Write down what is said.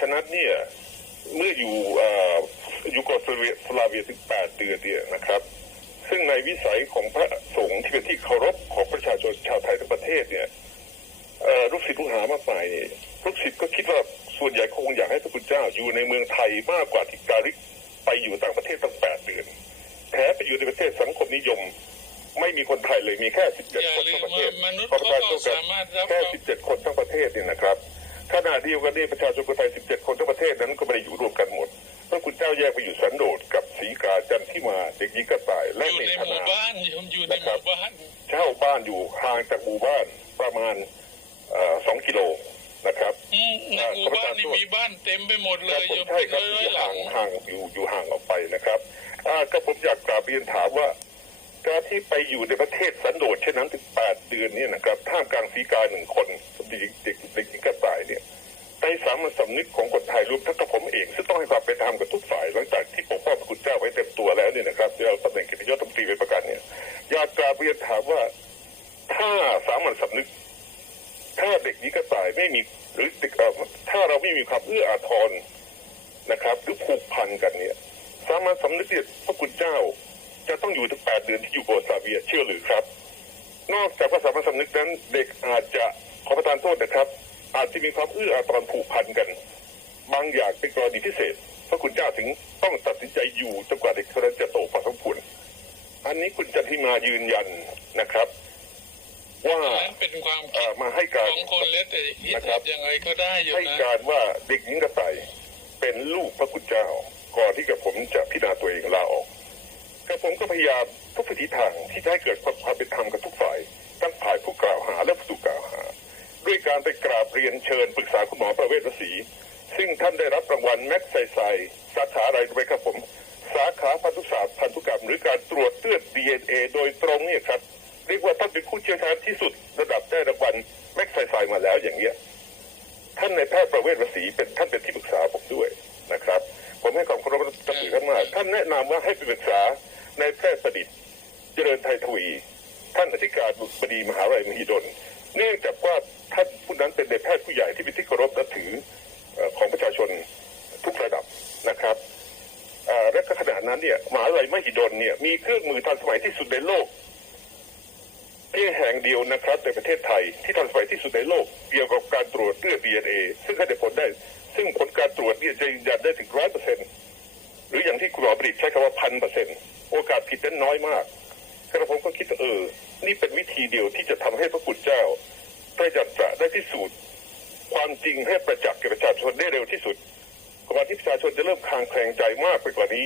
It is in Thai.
ฉะนั้นเนี่ยเมื่ออยู่เอ่อยูโกสลาเวียสลาเวียถึงแปดเดือนเนี่ยนะครับ ซึ่งในวิสัยของพระสงฆ์ที่เป็นที่เคารพของประชาชนชาวไทยทั้งประเทศเนี่ยเอ่อลูกศิษย์ลูกหามากมายเนี่ยลูกศิษย์ก็คิดว่าส่วนใหญ่คงอยากให้พระคุณเจ้าอยู่ในเมืองไทยมากกว่าที่การิกไปอยู่ต่างประเทศตั้งแปดเดือนแถไปอยู่ในประเทศสังคมนิยมไม่มีคนไทยเลยมีแค่สิบเจ็ดอย่าคนลืทั้มงประเทว่าศมนุษย์ขอเขาประทานก็โทษครับสามารถรับแค่ฟัง17 คนทั้งประเทศเนี่ยนะครับ ขณะเดียวกันนี่ประชาชนคนไทย 17 คนทั้งประเทศนั้นก็ไม่ได้อยู่รวมกันหมดพระคุณเจ้าแยกไปอยู่สันโดษกับศรีกาจันทิมาเด็กหญิงกระต่าย และอยู่เนในธหมู่นาบ้านอยู่อยู่ในหนะครับมู่บ้านเช่าบ้านอยู่ห่างจากหมู่บ้านประมาณเอ่อสองกิโลนะครับ อืมในหมู่บ้านนี่มีบ้านเต็มไปหมดเลครับยผอมยู่ใช่ครับร้ออยยู่ๆหลัห่างงห่างอยู่อยู่ห่างออกไปนะครับอ่าก็ผมอยากกราบเรียนถามว่า การที่ไปอยู่ในประเทศสันโดษเช่นนั้นถึงแปดเดือนเนี่ยนะครับท่ามกลางสีกาหนึ่งคนเด็กเด็กเด็กหญิงกระต่ายเนี่ยในสา มัญสำนึกของคนไทยรวมทั้งกับผมเองซึ่งต้องให้ความเป็นธรรมกับทุกฝ่ายหลังจากที่ปกป้องพระคุณเจ้าไว้เต็มตัวแล้วเนี่ยนะครับที่เอาตำแหน่งกียรติยศรัฐมนตรีเป็นประกันเนี่ยอยากกราบเรียนถามว่าถ้าสามัญสำนึก ถ้าเด็กหญิงกระต่ายไม่มีหรือเด็กเอ่อถ้าเราไม่มีความเอื้ออาทรนะครับหรือผูกพันกันเนี่ย สามัญสำนึกเนี่ยพระคุณเจ้า จะต้องอยู่ถึงแปดเดือนที่อยู่โกซาเวียเชื่อหรือครับ นอกจากว่าสามัญสำนึกนั้นเด็กอาจจะขอประทานโทษนะครับ อาจจะมีความเอื้ออาทรผูกพันกัน บางอย่างเป็นกรณีพิเศษพระคุณเจ้าถึงต้องตัดสินใจอยู่จนกว่าเด็กคนนั้นจะโตพอสมควรอันนี้คุณจันทิมายืนยันนะครับ ว่านั้นเป็นความเอ่คิดอมาให้การของคนแล้วแต่คิดนะครับยังไงก็ได้อยู่ให้นะการว่าเด็กหญิงกระต่ายเป็นลูกพระคุณเจ้า ก่อนที่กับผมจะพิจารณาตัวเองลาออกกระผมก็พยายามทุกวิถีทางที่จะให้เกิดความเป็นธรรมกับทุกฝ่าย การไปกราบเรียนเชิญปรึกษาคุณหมอประเวศวศรีซึ่งท่านได้รับรางวัลแม็กไซไซสาขาอะไรรู้ไหมครับผม สาขาพันธุศาสตร์พันธุกรรม หรือการตรวจเลือด DNA โดยตรงเนี่ยครับเรียกว่าท่านเป็นผู้เชี่ยวชาญที่สุดระดับได้รางวัลแม็กไซไซมาแล้วอย่างเงี้ยท่านในแพทย์ประเวศวศรีเป็นท่านเป็นที่ปรึกษาผมด้วยนะครับ ผมให้ความเคารพนับถือท่านมากท่านแนะนำว่าให้ไปปรึกษาในแพทย์ประดิษฐ์ เจริญไทยทวี ท่านอธิการบดีมหาวิทยาลัยมหิดล เนื่องจากว่าท่านผู้นั้นเป็นในแพทย์ผู้ใหญ่ที่เป็นที่เคารพนับถือของประชาชนทุกระดับนะครับและขณะนั้นเนี่ยมหาลัยมหิดลเนี่ยมีเครื่องมือทันสมัยที่สุดในโลกเพียงแห่งเดียวนะครับในประเทศไทยที่ทันสมัยที่สุดในโลกเกี่ยวกับการตรวจเลือด DNA ซึ่งให้ผลได้ ซึ่งผลการตรวจเนี่ยจะยืนยันได้ถึงร้อยเปอร์เซ็นต์หรืออย่างที่คุณหมอประดิษฐ์ใช้คำว่าพันเปอร์เซ็นต์โอกาสผิดนั้นน้อยมาก กระผมก็คิดเออ นี่เป็นวิธีเดียวที่จะทำให้พระคุณเจ้าพระจันทระได้พิสูจน์ ความจริงให้ประจักษ์แก่ประชาชนได้เร็วที่สุดก่อนที่ประชาชนจะเริ่มคลางแคลงใจมากไปกว่านี้